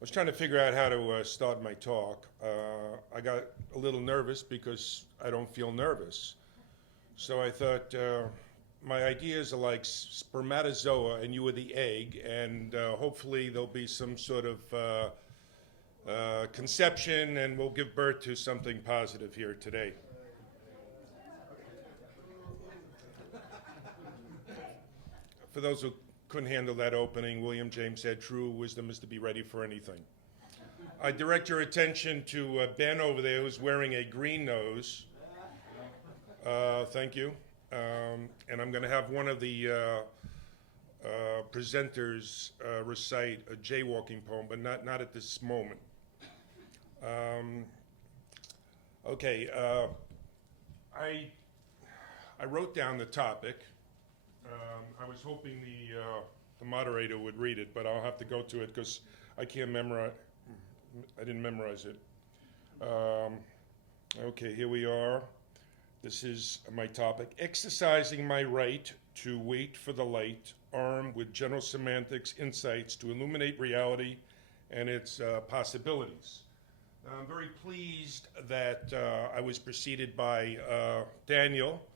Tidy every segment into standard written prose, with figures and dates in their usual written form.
was trying to figure out how to start my talk. I got a little nervous because I don't feel nervous. So I thought my ideas are like spermatozoa and you are the egg, and hopefully there'll be some sort of conception and we'll give birth to something positive here today. For those who couldn't handle that opening, William James said, "True wisdom is to be ready for anything." I direct your attention to Ben over there, who's wearing a green nose. Thank you. And I'm going to have one of the presenters recite a jaywalking poem, but not at this moment. Okay. I wrote down the topic. I was hoping the moderator would read it, but I'll have to go to it because I can't memorize. I didn't memorize it. Okay, here we are. This is my topic: exercising my right to wait for the light, armed with general semantics insights to illuminate reality and its possibilities. I'm very pleased that I was preceded by Daniel,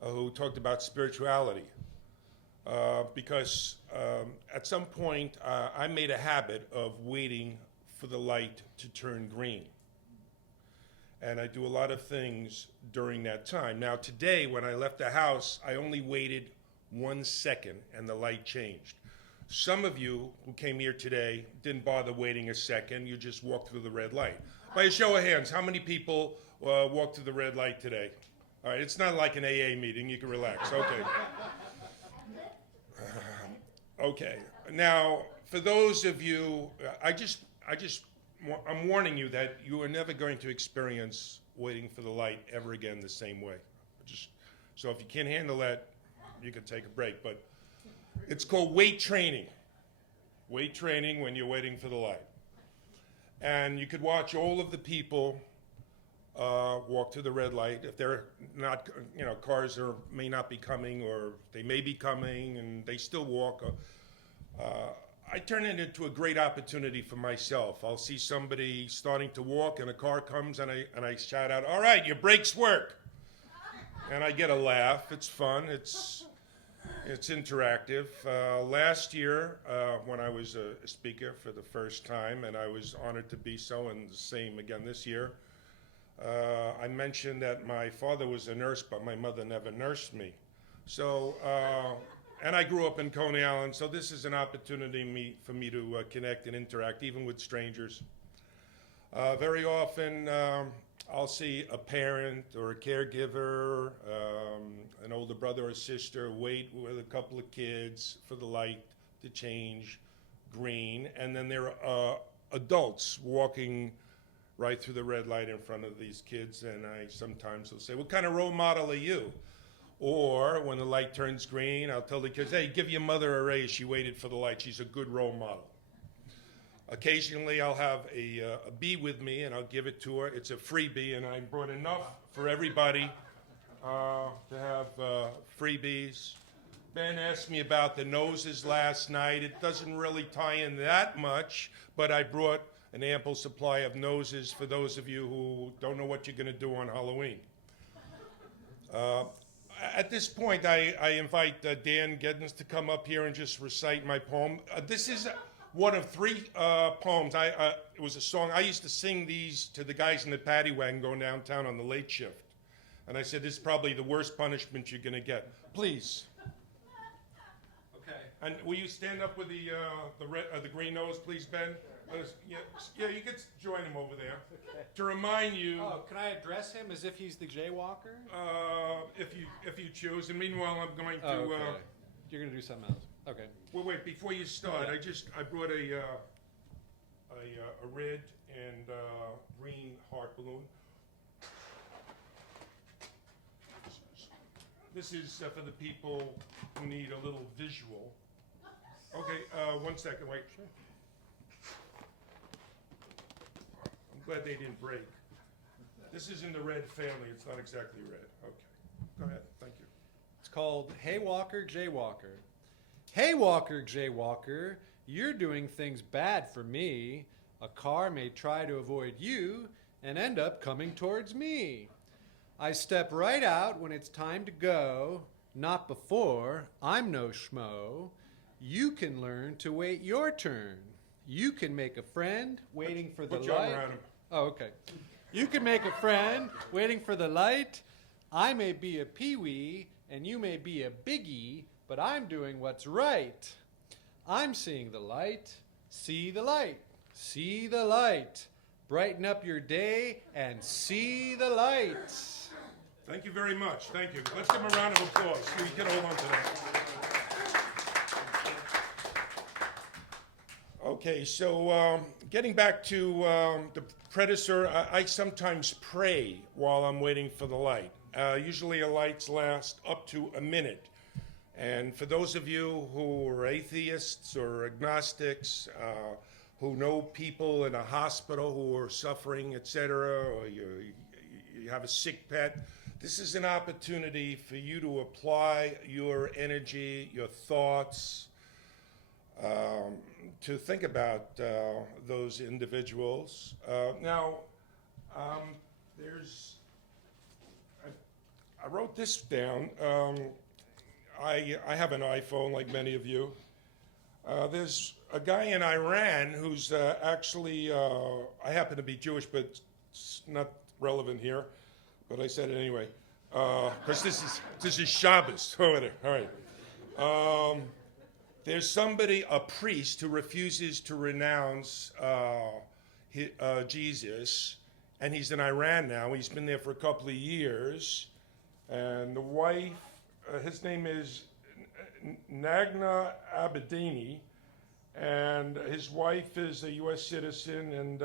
who talked about spirituality. Because at some point I made a habit of waiting for the light to turn green. And I do a lot of things during that time. Now today, when I left the house, I only waited 1 second and the light changed. Some of you who came here today didn't bother waiting a second, you just walked through the red light. By a show of hands, how many people walked through the red light today? All right, it's not like an AA meeting, you can relax, okay. Okay, now for those of you, I'm warning you that you are never going to experience waiting for the light ever again the same way. So if you can't handle that, you can take a break, but it's called weight training. Weight training when you're waiting for the light. And you could watch all of the people walk through the red light. If they're not, cars may not be coming, or they may be coming and they still walk. I turn it into a great opportunity for myself. I'll see somebody starting to walk and a car comes and I shout out, "All right, your brakes work." And I get a laugh. It's fun. It's interactive. Last year, when I was a speaker for the first time, and I was honored to be so, and the same again this year, I mentioned that my father was a nurse, but my mother never nursed me. So, and I grew up in Coney Island, so this is an opportunity for me to connect and interact, even with strangers. Very often, I'll see a parent or a caregiver, an older brother or sister wait with a couple of kids for the light to change green, and then there are adults walking right through the red light in front of these kids, and I sometimes will say, "What kind of role model are you?" Or when the light turns green, I'll tell the kids, "Hey, give your mother a raise. She waited for the light. She's a good role model." Occasionally, I'll have a bee with me, and I'll give it to her. It's a freebie, and I brought enough for everybody to have freebies. Ben asked me about the noses last night. It doesn't really tie in that much, but I brought an ample supply of noses for those of you who don't know what you're going to do on Halloween. At this point, I invite Dan Geddes to come up here and just recite my poem. This is one of 3 poems. It was a song. I used to sing these to the guys in the paddy wagon going downtown on the late shift. And I said, "This is probably the worst punishment you're going to get." Please. Okay. And will you stand up with the green nose, please, Ben? Yeah, you can join him over there. Okay. To remind you. Oh, can I address him as if he's the jaywalker? If you choose. And meanwhile, I'm going to. Okay. You're going to do something else. Okay. Well, wait. Before you start, I brought a red and green heart balloon. This is for the people who need a little visual. Okay. 1 second. Wait. Sure. I'm glad they didn't break. This is in the red family. It's not exactly red. Okay. Go ahead. Thank you. It's called Hey Walker, Jaywalker. Hey Walker, Jaywalker, You're doing things bad for me. A car may try to avoid you and end up coming towards me. I step right out when it's time to go, not before. I'm no schmo. You can learn to wait your turn. You can make a friend waiting for the Put your arm light. around him. Oh, okay. You can make a friend waiting for the light. I may be a peewee and you may be a biggie, but I'm doing what's right. I'm seeing the light. See the light. See the light. Brighten up your day and see the light. Thank you very much. Thank you. Let's give him a round of applause. So you can hold on to that. Okay, so getting back to the predator, I sometimes pray while I'm waiting for the light. Usually a lights last up to a minute. And for those of you who are atheists or agnostics, who know people in a hospital who are suffering, etc., or you have a sick pet, this is an opportunity for you to apply your energy, your thoughts, to think about those individuals. Now, I wrote this down. I have an iPhone like many of you. There's a guy in Iran who's actually, I happen to be Jewish, but it's not relevant here. But I said it anyway, because this is Shabbos. All right. There's somebody, a priest, who refuses to renounce Jesus, and he's in Iran now. He's been there for a couple of years, and the wife, his name is Nagna Abedini, and his wife is a U.S. citizen, and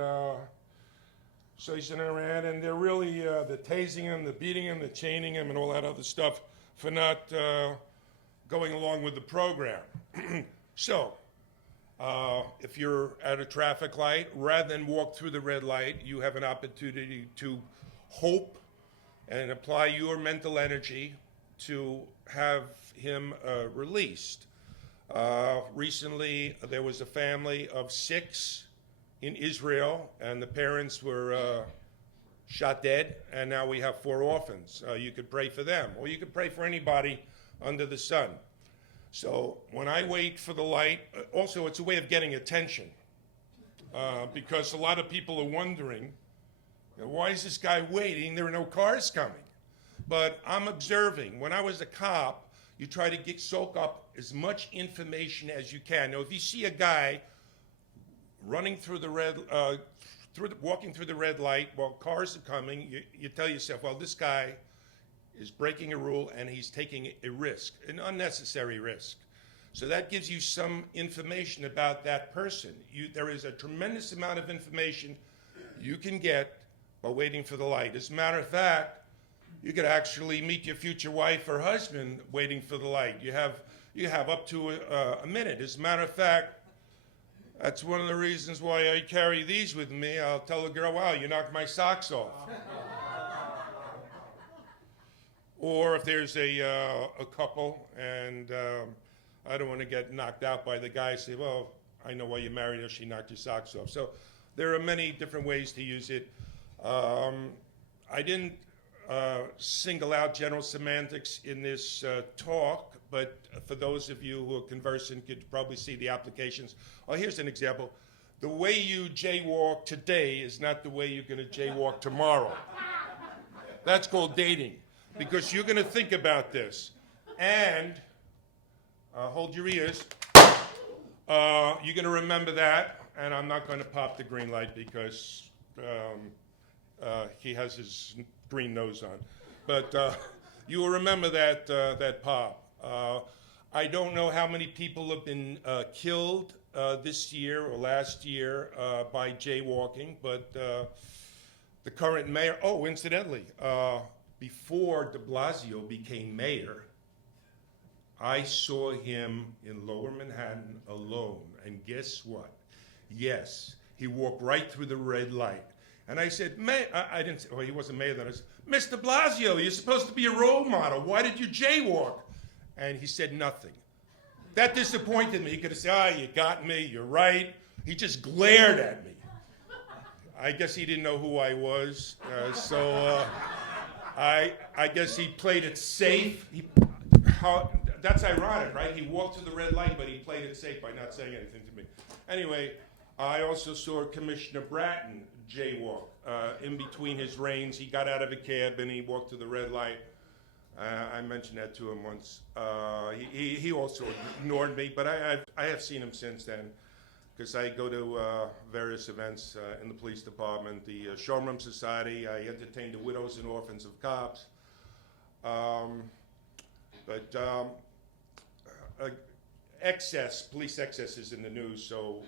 so he's in Iran, and they're really, they're tasing him, they're beating him, they're chaining him, and all that other stuff for not going along with the program. So, if you're at a traffic light, rather than walk through the red light, you have an opportunity to hope and apply your mental energy to have him released. Recently, there was a family of 6 in Israel, and the parents were shot dead, and now we have 4 orphans. You could pray for them, or you could pray for anybody under the sun. So when I wait for the light, also it's a way of getting attention, because a lot of people are wondering, why is this guy waiting? There are no cars coming. But I'm observing. When I was a cop, you try to soak up as much information as you can. Now, if you see a guy running through the walking through the red light while cars are coming, you tell yourself, well, this guy is breaking a rule and he's taking a risk, an unnecessary risk. So that gives you some information about that person. There is a tremendous amount of information you can get by waiting for the light. As a matter of fact, you could actually meet your future wife or husband waiting for the light. You have up to a minute. As a matter of fact, that's one of the reasons why I carry these with me. I'll tell a girl, wow, you knocked my socks off. Or if there's a couple and I don't want to get knocked out by the guy, say, well, I know why you married her, she knocked your socks off. So there are many different ways to use it. I didn't single out general semantics in this talk, but for those of you who are conversant could probably see the applications. Oh, here's an example. The way you jaywalk today is not the way you're going to jaywalk tomorrow. That's called dating, because you're going to think about this. And hold your ears. You're going to remember that, and I'm not going to pop the green light because he has his green nose on. But you will remember that pop. I don't know how many people have been killed this year or last year by jaywalking, but the current mayor, incidentally, before de Blasio became mayor, I saw him in Lower Manhattan alone, and guess what? Yes, he walked right through the red light. And I said, I didn't say, he wasn't mayor then. I said, Mr. Blasio, you're supposed to be a role model. Why did you jaywalk? And he said nothing. That disappointed me. He could have said, you got me, you're right. He just glared at me. I guess he didn't know who I was, so I guess he played it safe. That's ironic, right? He walked to the red light, but he played it safe by not saying anything to me. Anyway, I also saw Commissioner Bratton jaywalk. In between his reins, he got out of a cab and he walked to the red light. I mentioned that to him once. He also ignored me, but I have seen him since then, because I go to various events in the police department, the Showroom Society. I entertain the widows and orphans of cops. Police excess is in the news, so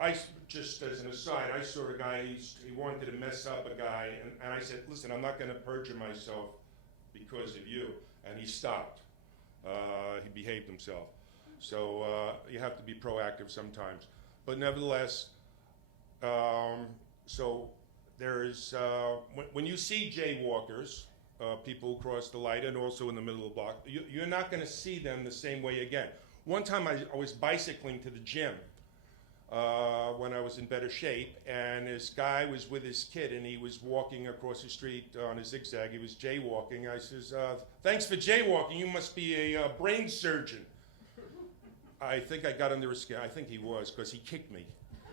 I just, as an aside, I saw a guy, he wanted to mess up a guy, and I said, listen, I'm not going to perjure myself because of you, and he stopped. He behaved himself. So you have to be proactive sometimes. But nevertheless, so there is, when you see jaywalkers, people who cross the light and also in the middle of the block, you're not going to see them the same way again. One time I was bicycling to the gym when I was in better shape, and this guy was with his kid, and he was walking across the street on a zigzag. He was jaywalking. I says, thanks for jaywalking. You must be a brain surgeon. I think I got under his skin. I think he was, because he kicked me.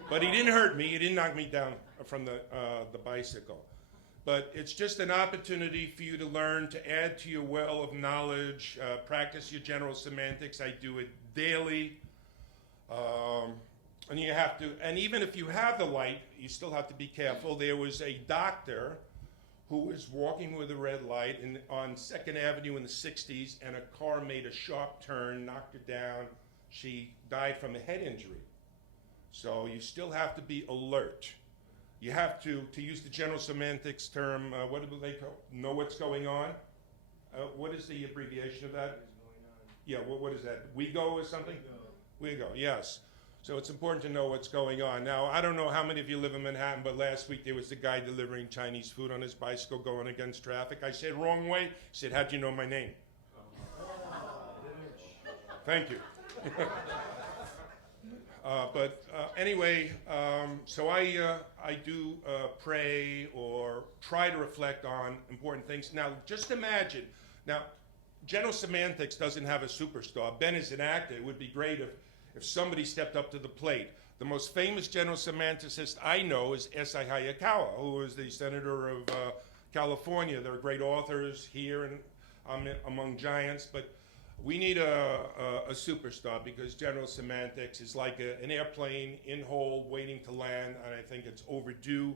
But he didn't hurt me. He didn't knock me down from the bicycle. But it's just an opportunity for you to learn, to add to your well of knowledge, practice your general semantics. I do it daily. And you have to, and even if you have the light, you still have to be careful. There was a doctor who was walking with a red light on 2nd Avenue in the 60s, and a car made a sharp turn, knocked her down. She died from a head injury. So you still have to be alert. You have to use the general semantics term, what do they call, know what's going on? What is the abbreviation of that? Yeah, what is that? WeGo or something? WeGo, yes. So it's important to know what's going on. Now, I don't know how many of you live in Manhattan, but last week there was a guy delivering Chinese food on his bicycle going against traffic. I said, wrong way. He said, how'd you know my name? Thank you. Anyway, so I do pray or try to reflect on important things. Now, just imagine. Now, general semantics doesn't have a superstar. Ben is an actor. It would be great if somebody stepped up to the plate. The most famous general semanticist I know is S.I. Hayakawa, who is the senator of California. There are great authors here and among giants, but we need a superstar, because general semantics is like an airplane in hold waiting to land, and I think it's overdue.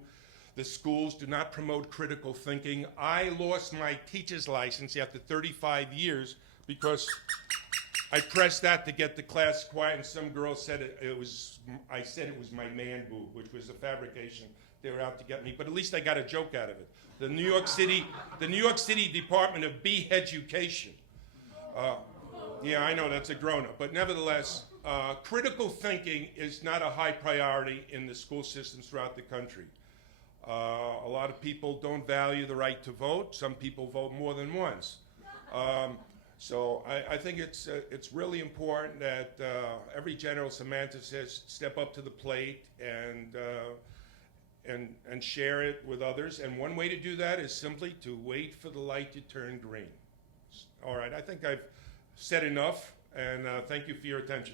The schools do not promote critical thinking. I lost my teacher's license after 35 years because I pressed that to get the class quiet, and some girl said I said it was my man boob, which was a fabrication. They were out to get me, but at least I got a joke out of it. The New York City Department of Bee Education. Yeah, I know that's a grown-up, but nevertheless, critical thinking is not a high priority in the school systems throughout the country. A lot of people don't value the right to vote. Some people vote more than once. So I think it's really important that every general semanticist step up to the plate and share it with others. And one way to do that is simply to wait for the light to turn green. All right, I think I've said enough, and thank you for your attention.